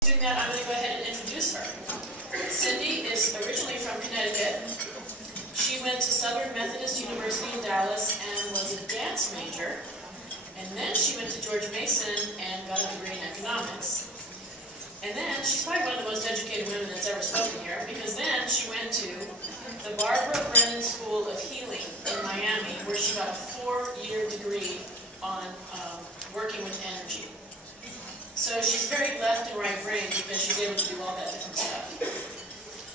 Doing that, I'm going to go ahead and introduce her. Cindy is originally from Connecticut. She went to Southern Methodist University in Dallas and was a dance major. And then she went to George Mason and got a degree in economics. And then she's probably one of the most educated women that's ever spoken here, because then she went to the Barbara Brennan School of Healing in Miami, where she got a 4-year degree on working with energy. So she's very left and right brain because she's able to do all that different stuff.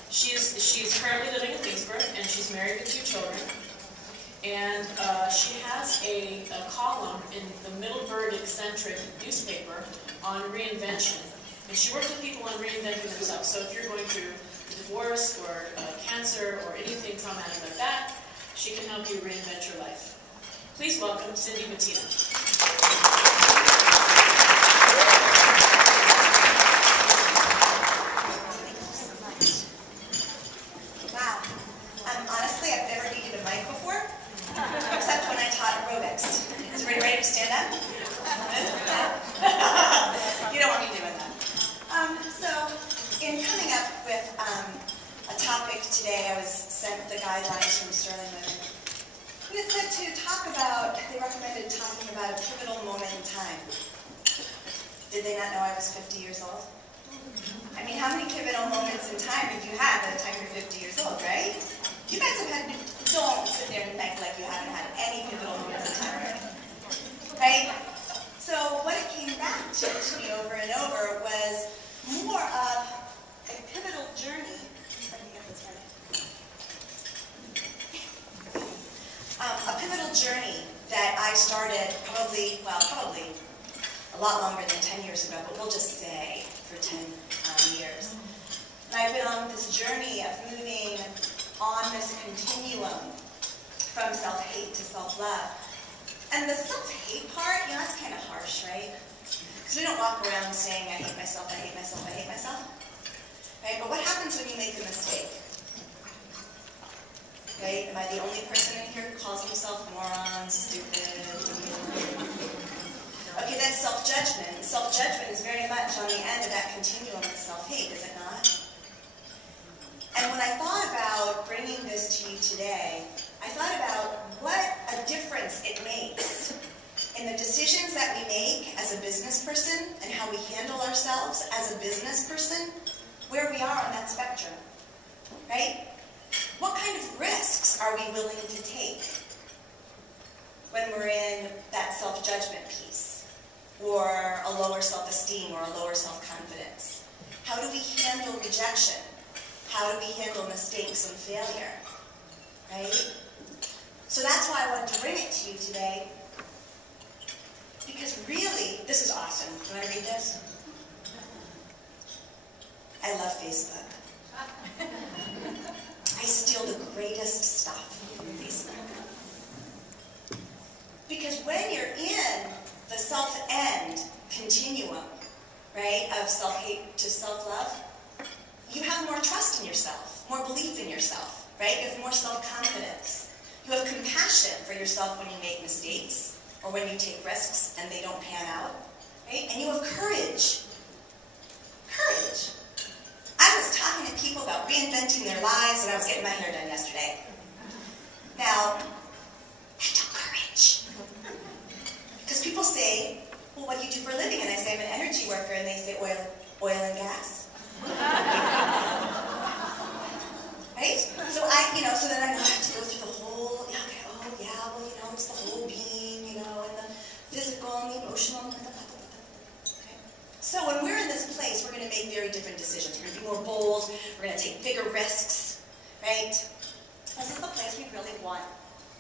She's currently living in Leesburg, and she's married with 2 children. And she has a column in the Middleburg Eccentric newspaper on reinvention. And she works with people on reinventing themselves. So if you're going through divorce or cancer or anything traumatic like that, she can help you reinvent your life. Please welcome Cindy Bettina. Honestly, I've never needed a mic before, except when I taught aerobics. Is everybody ready to stand up? You don't want me doing that. So, in coming up with a topic today, I was sent the guidelines from Sterling Women. And it said to talk about, they recommended talking about a pivotal moment in time. Did they not know I was 50 years old? I mean, how many pivotal moments in time have you had by the time you're 50 years old, right? You guys have had, don't sit there and act like you haven't had any pivotal moments in time, right? So what it came back to me over and over was more of a pivotal journey. Let me get this right. A pivotal journey that I started probably a lot longer than 10 years ago, but we'll just say for 10 years. And I've been on this journey of moving on this continuum from self-hate to self-love. And the self-hate part, you know, that's kind of harsh, right? Because we don't walk around saying, I hate myself, I hate myself, I hate myself. Right? But what happens when you make a mistake? Right? Am I the only person in here who calls himself moron, stupid? Okay, that's self-judgment. Self-judgment is very much on the end of that continuum of self-hate, is it not? And when I thought about bringing this to you today, I thought about what a difference it makes in the decisions that we make as a business person and how we handle ourselves as a business person, where we are on that spectrum, right? What kind of risks are we willing to take when we're in that self-judgment piece, or a lower self-esteem, or a lower self-confidence? How do we handle rejection? How do we handle mistakes and failure, right? So that's why I wanted to bring it to you today, because really, this is awesome. Can I read this? I love Facebook. I steal the greatest stuff from Facebook. Because when you're in the self-end continuum, right, of self-hate to self-love, you have more trust in yourself, more belief in yourself, right? You have more self-confidence. You have compassion for yourself when you make mistakes or when you take risks and they don't pan out, right? And you have courage. Courage. I was talking to people about reinventing their lives when I was getting my hair done yesterday. Now, that took courage. Because people say, well, what do you do for a living? And I say, I'm an energy worker. And they say, oil and gas. Right? So so then I know I have to go through the whole, it's the whole being, and the physical and the emotional. Okay? So when we're in this place, we're going to make very different decisions. We're going to be more bold. We're going to take bigger risks, right? This is the place we really want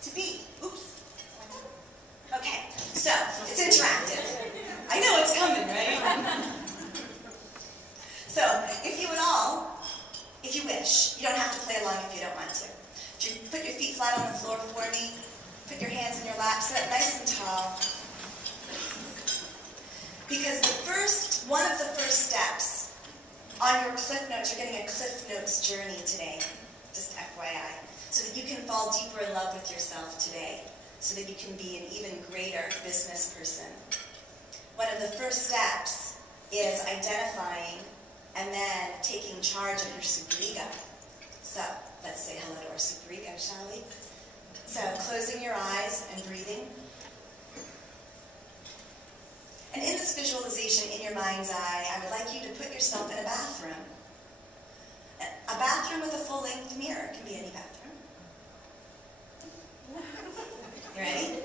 to be. Oops. Okay, so it's interactive. I know it's coming, right? So, if you wish, you don't have to play along if you don't want to. You put your feet flat on the floor for me, put your hands in your lap, sit up nice and tall. Because one of the first steps on your Cliff Notes, you're getting a Cliff Notes journey today, just FYI, so that you can fall deeper in love with yourself today, so that you can be an even greater business person. One of the first steps is identifying superego. So let's say hello to our superego, shall we? So closing your eyes and breathing. And in this visualization, in your mind's eye, I would like you to put yourself in a bathroom. A bathroom with a full-length mirror. It can be any bathroom. You ready?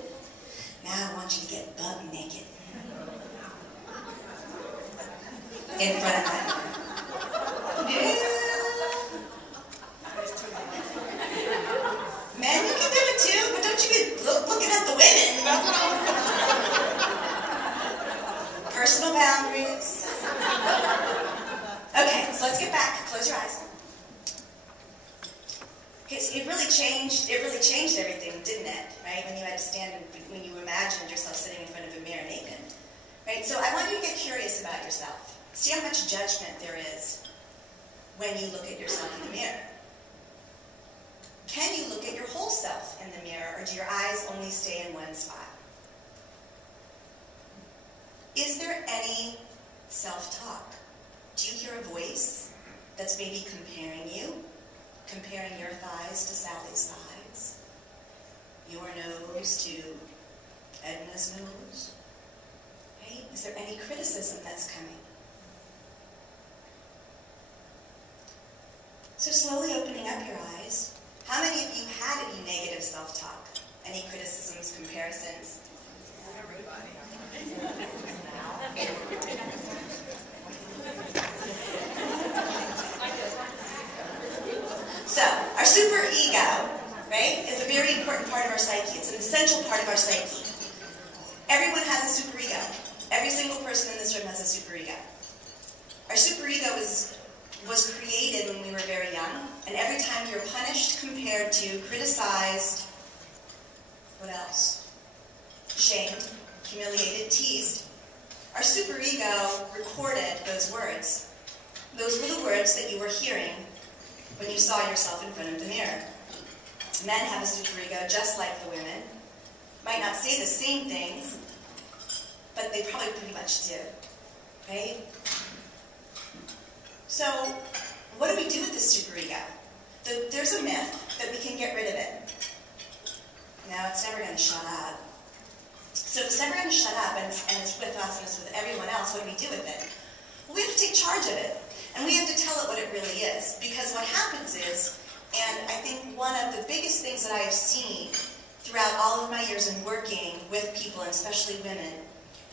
Now I want you to get butt naked. In front of that mirror. Men, you can do it too, but don't you get looking at the women. Personal boundaries. Okay, so let's get back. Close your eyes. Okay, so it really changed everything, didn't it? Right? When you had to stand and when you imagined yourself sitting in front of a mirror naked. Right? So I want you to get curious about yourself. See how much judgment there is when you look at yourself in the mirror. Can you look at your whole self in the mirror, or do your eyes only stay in one spot? Is there any self-talk? Do you hear a voice that's maybe comparing you? Comparing your thighs to Sally's thighs? Your nose to Edna's nose? Right? Is there any criticism that's coming? So slowly opening up your eyes. How many of you had any negative self-talk? Any criticisms, comparisons? So, our superego, right, is a very important part of our psyche. It's an essential part of our psyche. Everyone has a superego. Every single person in this room has a superego. Our superego was created when we were very young, and every time you're punished, compared to, criticized, what else? Shamed, humiliated, teased. Our superego recorded those words. Those were the words that you were hearing when you saw yourself in front of the mirror. Men have a superego just like the women. Might not say the same things, but they probably pretty much do. Right? So, what do we do with this superego? There's a myth that we can get rid of it. No, it's never going to shut up. So if it's never going to shut up, and it's with us and it's with everyone else, what do we do with it? Well, we have to take charge of it. And we have to tell it what it really is. Because what happens is, and I think one of the biggest things that I have seen throughout all of my years in working with people, and especially women,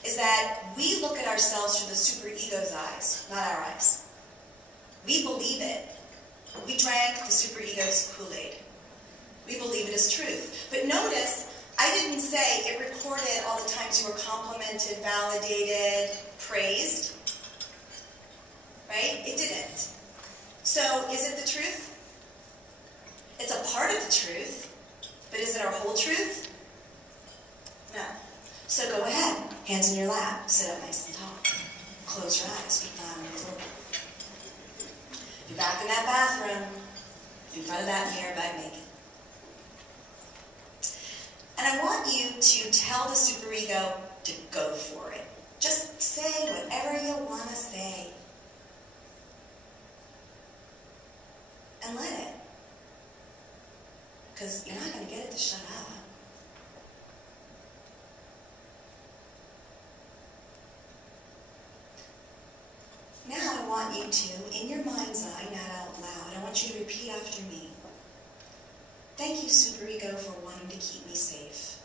is that we look at ourselves through the superego's eyes, not our eyes. We believe it. We drank the superego's Kool-Aid. We believe it is truth. But notice, I didn't say it recorded all the times you were complimented, validated, praised. Right? It didn't. So, is it the truth? It's a part of the truth, but is it our whole truth? No. So go ahead, hands in your lap, sit up nice and tall. Close your eyes, feet flat on the floor. You're back in that bathroom, in front of that mirror, butt naked. And I want you to tell the superego to go for it. Just say whatever you want to say. And let it. Because you're not going to get it to shut up. Now I want you to, in your mind's eye, not out loud, I want you to repeat after me. Thank you, superego, for wanting to keep me safe.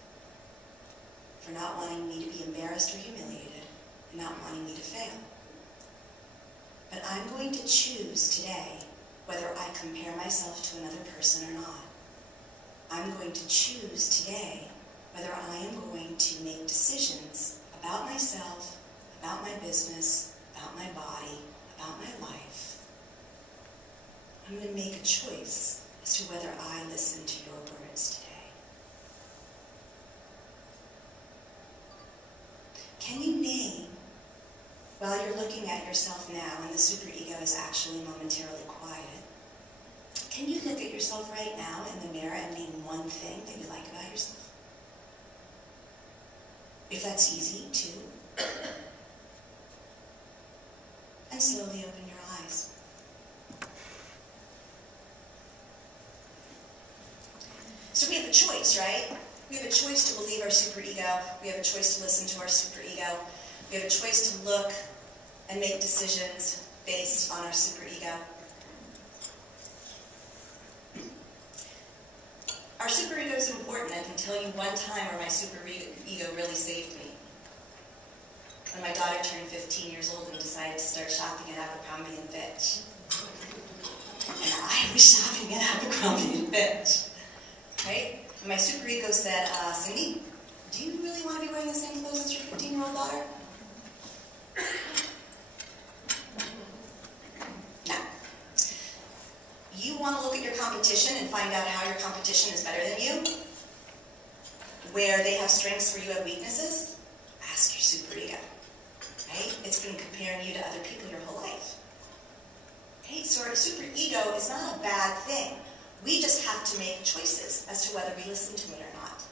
For not wanting me to be embarrassed or humiliated, and not wanting me to fail. But I'm going to choose today whether I compare myself to another person or not. I'm going to choose today whether I am going to make decisions about myself, about my business, about my body, about my life. I'm going to make a choice as to whether I listen to your words today. Can you name, while you're looking at yourself now and the superego is actually momentarily quiet, can you look at yourself right now in the mirror and name one thing that you like about yourself? If that's easy, too. And slowly open your eyes. a choice, right? We have a choice to believe our superego. We have a choice to listen to our superego. We have a choice to look and make decisions based on our superego. Our superego is important. I can tell you one time where my superego really saved me. When my daughter turned 15 years old and decided to start shopping at Abercrombie & Fitch. And I was shopping at Abercrombie & Fitch, right? And my superego said, Cindy, do you really want to be wearing the same clothes as your 15-year-old daughter? No. You want to look at your competition and find out how your competition is better than you? Where they have strengths where you have weaknesses? Ask your superego, right? It's been comparing you to other people your whole life. Okay, so our superego is not a bad thing. We just have to make choices as to whether we listen to it or not.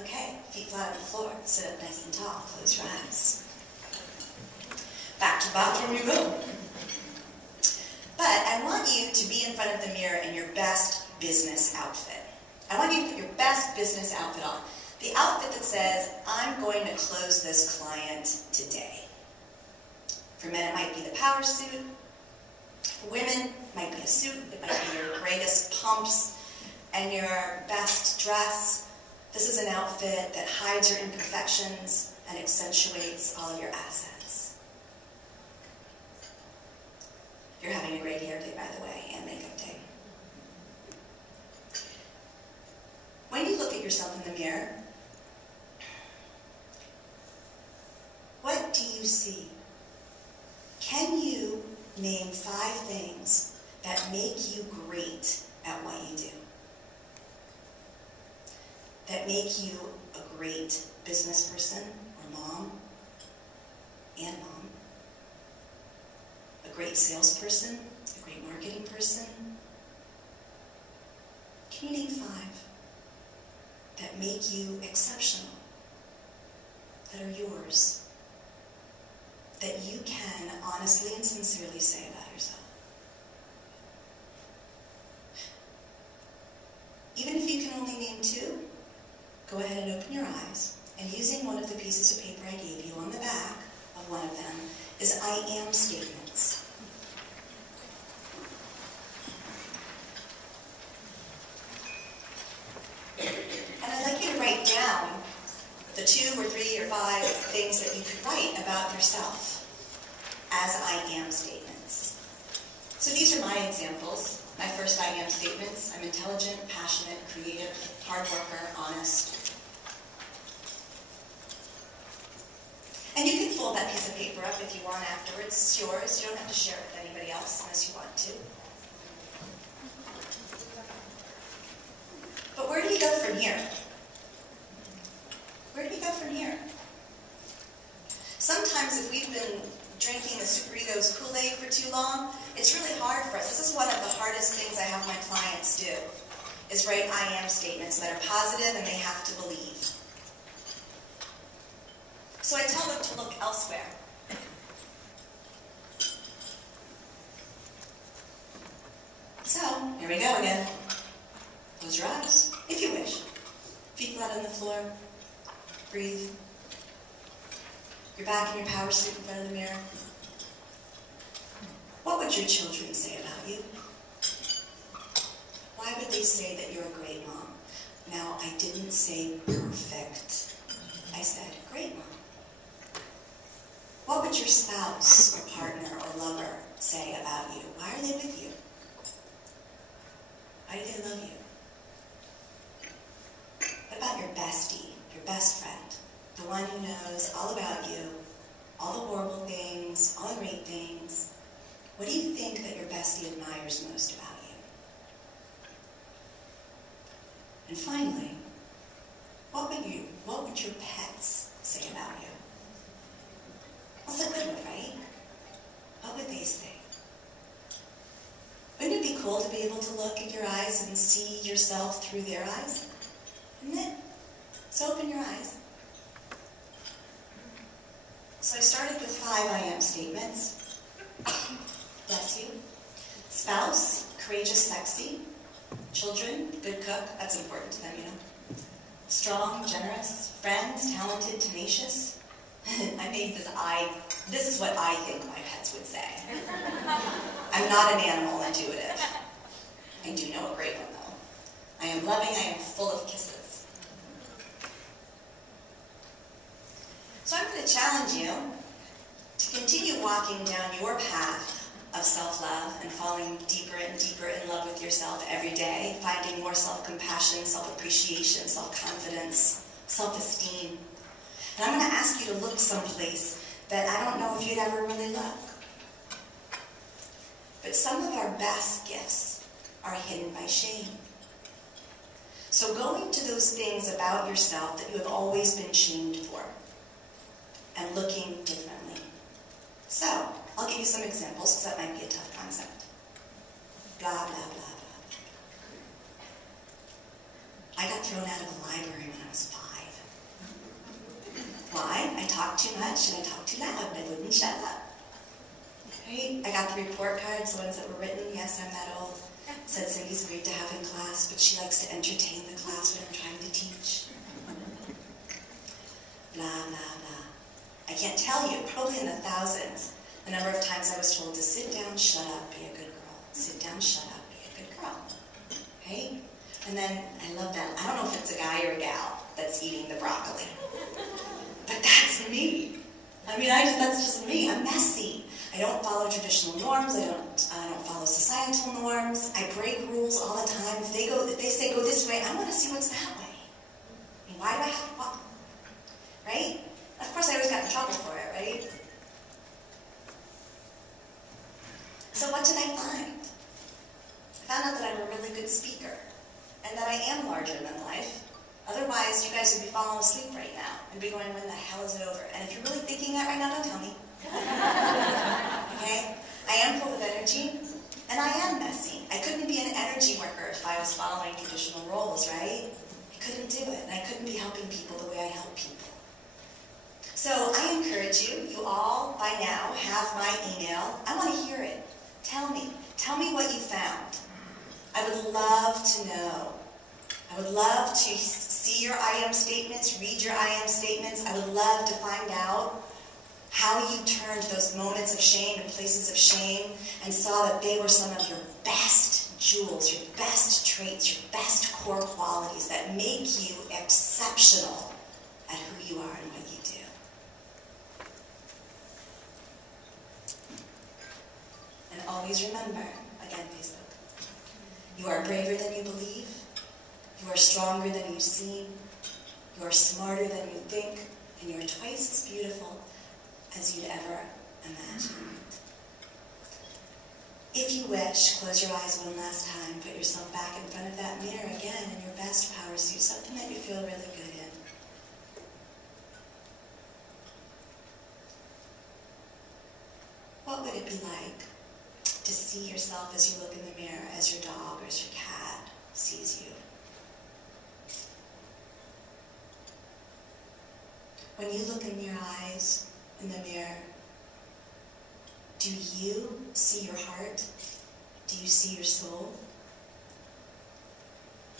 Okay, feet flat on the floor, sit up nice and tall, close your eyes. Back to the bathroom you go. But I want you to be in front of the mirror in your best business outfit. I want you to put your best business outfit on. The outfit that says, I'm going to close this client today. For men, it might be the power suit. For women, it might be a suit. It might be your greatest pumps and your best dress. This is an outfit that hides your imperfections and accentuates all of your assets. You're having a great hair day, by the way, and makeup day. When you look at yourself in the mirror, what do you see? Can you name 5 things that make you great at what you do? That make you a great business person or mom and mom? A great salesperson? A great marketing person? Can you name 5 that make you exceptional? That are yours? That you can honestly and sincerely say about yourself? Even if you can only name 2, go ahead and open your eyes, and using one of the pieces of paper I gave you on the back of one of them is I am statements. And I'd like you to write down the 2 or 3 or 5 things that you could write about yourself as I am statements. So these are my examples. My first I am statements. I'm intelligent, passionate, creative, hard worker, honest. And you can fold that piece of paper up if you want afterwards. It's yours. You don't have to share it with anybody else unless you want to. But where do we go from here? Where do we go from here? Sometimes if we've been drinking the superego's Kool-Aid for too long, it's really hard for us. This is one of the hardest things I have my clients do, is write I am statements that are positive and they have to believe. So I tell them to look elsewhere. So, here we go again. Close your eyes, if you wish. Feet flat on the floor. Breathe. You're back in your power suit in front of the mirror. What would your children say about you? Why would they say that you're a great mom? Now, I didn't say perfect. I said great mom. What would your spouse or partner or lover say about you? Why are they with you? Why do they love you? What about your bestie, your best friend? The one who knows all about you, all the horrible things, all the great things. What do you think that your bestie admires most about you? And finally, what would your pets say about you? That's a good one, right? What would they say? Wouldn't it be cool to be able to look at your eyes and see yourself through their eyes? Isn't it? So open your eyes. So I started with 5 I am statements. Bless you. Spouse, courageous, sexy. Children, good cook, that's important to them, you know. Strong, generous, friends, talented, tenacious. I made this is what I think my pets would say. I'm not an animal intuitive. I do know a great one though. I am loving, I am full of kisses. So I'm going to challenge you to continue walking down your path of self-love and falling deeper and deeper in love with yourself every day, finding more self-compassion, self-appreciation, self-confidence, self-esteem. And I'm going to ask you to look someplace that I don't know if you'd ever really look. But some of our best gifts are hidden by shame. So go into those things about yourself that you have always been shamed for and looking differently. So, I'll give you some examples because that might be a tough concept. Blah, blah, blah, blah. I got thrown out of a library when I was 5. Why? I talked too much and I talked too loud and I wouldn't shut up. Right? I got the report cards, the ones that were written. Yes, I'm that old. Said Cindy's great to have in class, but she likes to entertain the class when I'm trying to teach. Blah, blah, blah. I can't tell you, probably in the thousands, the number of times I was told to sit down, shut up, be a good girl. Sit down, shut up, be a good girl. Right? And then, I love that. I don't know if it's a guy or a gal that's eating the broccoli. But that's me. I mean, that's just me. I'm messy. I don't follow traditional norms. I don't follow societal norms. I break rules all the time. If they say go this way, I want to see what's that way. I mean, why do I have to walk? Right? Of course, I always got in trouble for it, right? So what did I find? I found out that I'm a really good speaker and that I am larger than life. Otherwise, you guys would be falling asleep right now and be going, when the hell is it over? And if you're really thinking that right now, don't tell me. Okay? I am full of energy, and I am messy. I couldn't be an energy worker if I was following traditional roles, right? I couldn't do it, and I couldn't be helping people the way I help people. So I encourage you, you all by now have my email. I want to hear it. Tell me what you found. I would love to know. I would love to see your I am statements, read your I am statements. I would love to find out how you turned those moments of shame and places of shame and saw that they were some of your best jewels, your best traits, your best core qualities that make you exceptional at who you are and what you do. And always remember, again, Facebook, you are braver than you believe. You are stronger than you seem. You are smarter than you think. And you are twice as beautiful as you'd ever imagine. If you wish, close your eyes one last time. Put yourself back in front of that mirror again in your best power suit, something that you feel really good in. What would it be like to see yourself as you look in the mirror, as your dog or as your cat sees you? When you look in your eyes in the mirror, do you see your heart? Do you see your soul?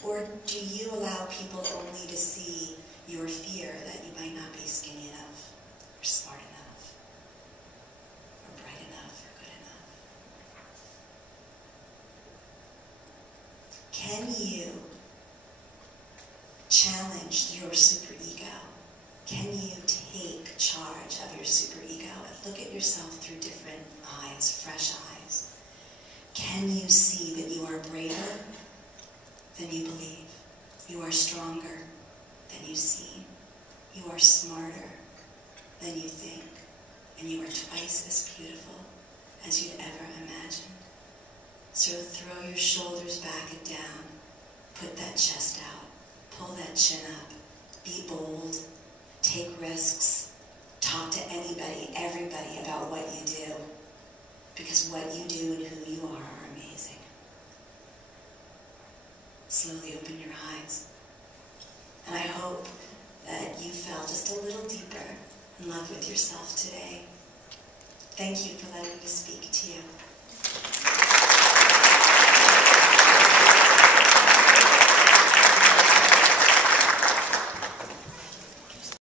Or do you allow people only to see your fear that you might not be skinny enough, or smart enough, or bright enough, or good enough? Can you challenge your superego? Can you take charge of your superego and look at yourself through different eyes, fresh eyes? Can you see that you are braver than you believe? You are stronger than you seem. You are smarter than you think. And you are twice as beautiful as you'd ever imagine. So throw your shoulders back and down. Put that chest out. Pull that chin up. Be bold. Take risks. Talk to anybody, everybody about what you do. Because what you do and who you are amazing. Slowly open your eyes. And I hope that you fell just a little deeper in love with yourself today. Thank you for letting me speak to you.